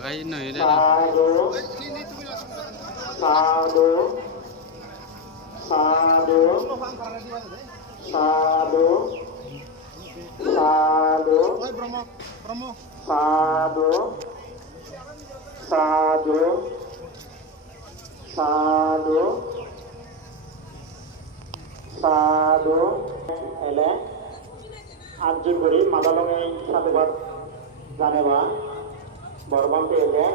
Ay no, ini Sadu, sadu, sadu, sadu, sadu, sadu, sadu, sadu, ele, arjun guri, madalongi sadu bat, janeba, borban pele,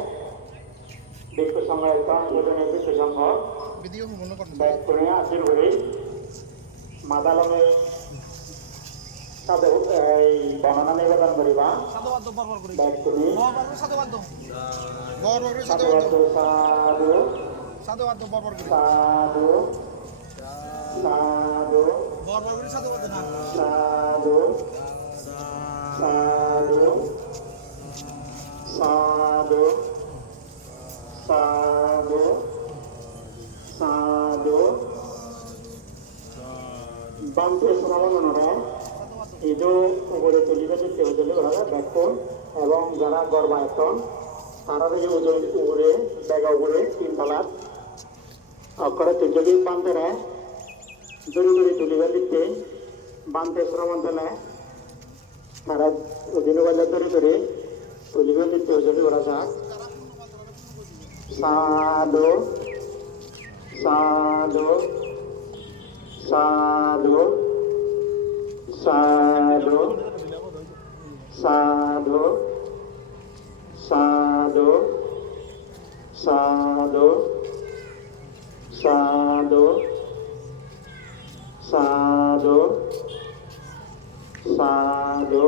biku sangga itu, ini biku sangga, baik punya arjun guri, madalongi sadu, banana nebedan beriba, baik punya, sadu, sadu, sadu, sadu, sadu, sadu, sadu, sadu, sadu, bangke surawan menara, itu উপরে তুলিবে দিতে হলে ওরা bacon এবং যারা গর্ভায়তন তারা যে ওজন উপরে বেগা উপরে তিন তলার অক্ষরে তুলি বাঁধতে রে জড়ি জড়ি তুলিবে দিতে বাঁধতে শ্রমণ দিলে তারা ওদিন বেলা ধরে ধরে তুলিবে দিতে হলে ওরা যাক সাধু সাধু সাধু সাধু সাধু সাধু সাধু সাধু সাধু সাধু